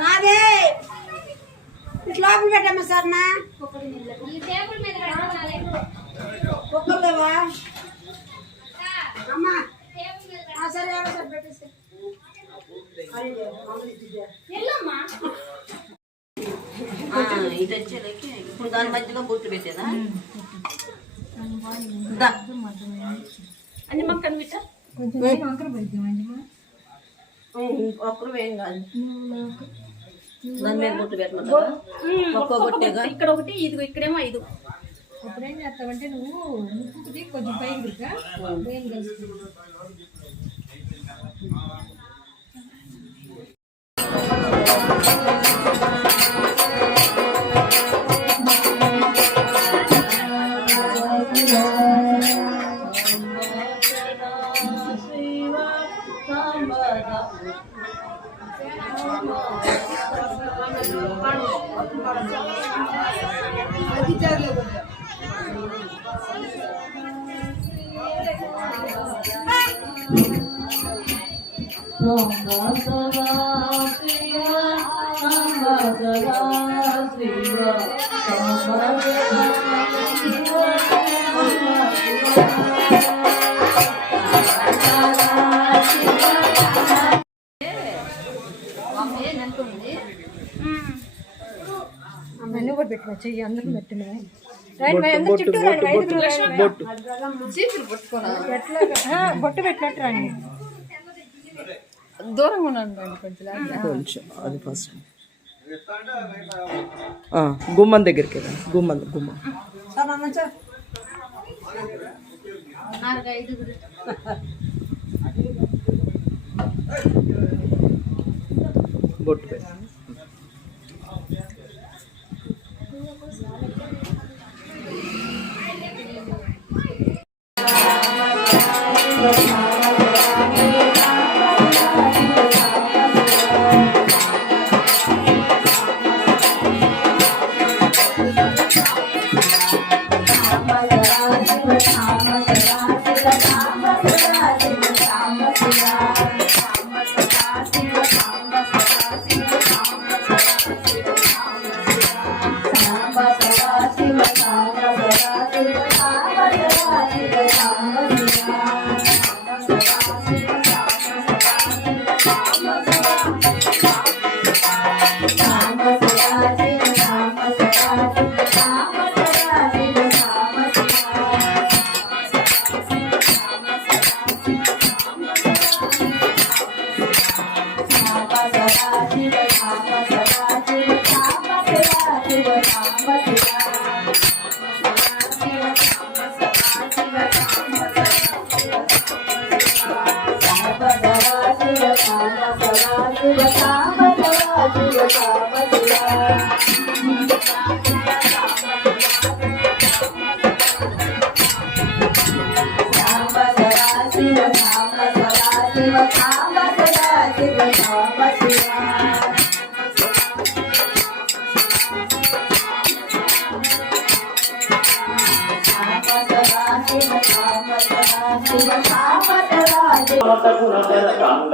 నాదే ఇట్లా లోపల పెట్టమ్మా సార్ నా కుక్కర్లేవా అమ్మా సరే సార్ పెట్టేసి ఇది వచ్చేలకి ఇప్పుడు దాని మధ్యలో బొట్టు పెట్టేదా అని మక్కన బిట్ట ఒక్కరు ఏం కాదు దాని మీద బొట్టు పెట్టమంటారా ఒక్కో బొట్టేగా ఇక్కడ ఒకటి ఇది ఇక్కడేమో 5 అప్పుడు ఏం చేస్తావంటే నువ్వు ముక్కుకి కొంచెం పైకి ఏం కలిసి మెనూ కూడా పెట్టుకోవచ్చు అందరూ పెట్టినాయి బొట్టు పెట్టినట్టు రండి దూరంగా ఉన్నాను కొంచెం అది ఫస్ట్ గుమ్మం దగ్గరికి గుమ్మం బొట్టు పెట్ట Shiva